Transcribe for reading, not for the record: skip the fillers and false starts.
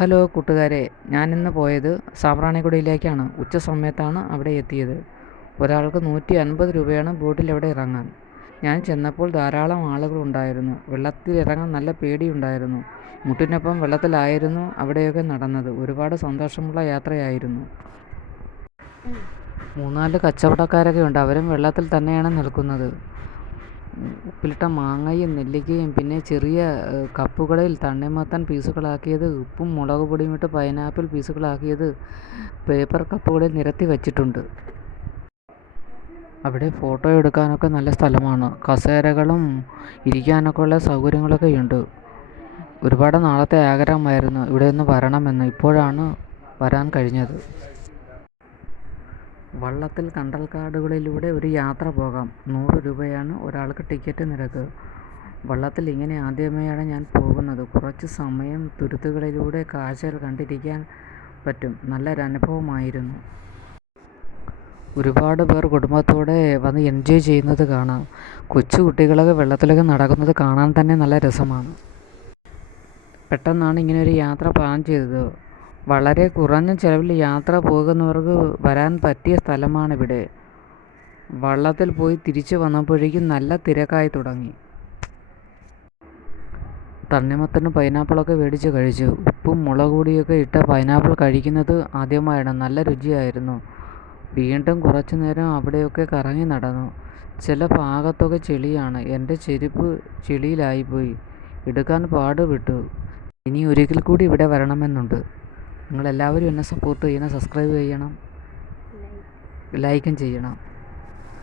Hello കൂട്ടുകാരെ, ഞാനിന്ന് പോയത് സാമ്പ്രാണിക്കൊടിയിലേക്കാണ്. ഉച്ച സമയത്താണ് അവിടെ എത്തിയത്. ഒരാൾക്ക് 150 രൂപയാണ് ബോട്ടിലവിടെ ഇറങ്ങാൻ. ഞാൻ ചെന്നപ്പോൾ ധാരാളം ആളുകളുണ്ടായിരുന്നു. വെള്ളത്തിലിറങ്ങാൻ നല്ല പേടിയുണ്ടായിരുന്നു. മുട്ടിനൊപ്പം വെള്ളത്തിലായിരുന്നു അവിടെയൊക്കെ നടന്നത്. ഒരുപാട് സന്തോഷമുള്ള യാത്രയായിരുന്നു. 3-4 കച്ചവടക്കാരൊക്കെ ഉണ്ട്. അവരും വെള്ളത്തിൽ തന്നെയാണ് നിൽക്കുന്നത്. ഉപ്പിലിട്ട മാങ്ങയും നെല്ലിക്കയും പിന്നെ ചെറിയ കപ്പുകളിൽ തണ്ണിമത്തൻ പീസുകളാക്കിയത്, ഉപ്പും മുളക് പൊടിയും ഇട്ട് പൈനാപ്പിൾ പീസുകളാക്കിയത് പേപ്പർ കപ്പുകളിൽ നിരത്തി വച്ചിട്ടുണ്ട്. അവിടെ ഫോട്ടോ എടുക്കാനൊക്കെ നല്ല സ്ഥലമാണ്. കസേരകളും ഇരിക്കാനൊക്കെ ഉള്ള സൗകര്യങ്ങളൊക്കെയുണ്ട്. ഒരുപാട് നാളത്തെ ആഗ്രഹമായിരുന്നു ഇവിടെ ഒന്ന് വരണമെന്ന്. ഇപ്പോഴാണ് വരാൻ കഴിഞ്ഞത്. വള്ളത്തിൽ കണ്ടൽക്കാടുകളിലൂടെ ഒരു യാത്ര പോകാം. 100 രൂപയാണ് ഒരാൾക്ക് ടിക്കറ്റ് നിരക്ക്. വള്ളത്തിൽ ഇങ്ങനെ ആദ്യമായാണ് ഞാൻ പോകുന്നത്. കുറച്ച് സമയം തുരുത്തുകളിലൂടെ കാഴ്ചകൾ കണ്ടിരിക്കാൻ പറ്റും. നല്ലൊരനുഭവമായിരുന്നു. ഒരുപാട് പേർ കുടുംബത്തോടെ വന്ന് എൻജോയ് ചെയ്യുന്നത് കാണാം. കൊച്ചു കുട്ടികളൊക്കെ വെള്ളത്തിലൊക്കെ നടക്കുന്നത് കാണാൻ തന്നെ നല്ല രസമാണ്. പെട്ടെന്നാണ് ഇങ്ങനെ ഒരു യാത്ര പ്ലാൻ ചെയ്തത്. വളരെ കുറഞ്ഞ ചിലവിൽ യാത്ര പോകുന്നവർക്ക് വരാൻ പറ്റിയ സ്ഥലമാണിവിടെ. വള്ളത്തിൽ പോയി തിരിച്ചു വന്നപ്പോഴേക്കും നല്ല തിരക്കായി തുടങ്ങി. തണ്ണിമത്തനും പൈനാപ്പിളൊക്കെ മേടിച്ച് കഴിച്ചു. ഉപ്പും മുളക് പൊടിയൊക്കെ ഇട്ട പൈനാപ്പിൾ കഴിക്കുന്നത് ആദ്യമായാണ്. നല്ല രുചിയായിരുന്നു. വീണ്ടും കുറച്ചു നേരം അവിടെയൊക്കെ കറങ്ങി നടന്നു. ചില ഭാഗത്തൊക്കെ ചെളിയാണ്. എൻ്റെ ചെരുപ്പ് ചെളിയിലായിപ്പോയി. എടുക്കാൻ പാടുപെട്ടു. ഇനി ഒരിക്കൽ കൂടി ഇവിടെ വരണമെന്നുണ്ട്. നിങ്ങളെല്ലാവരും എന്നെ സപ്പോർട്ട് ചെയ്യണം, സബ്സ്ക്രൈബ് ചെയ്യണം, ലൈക്കും ചെയ്യണം.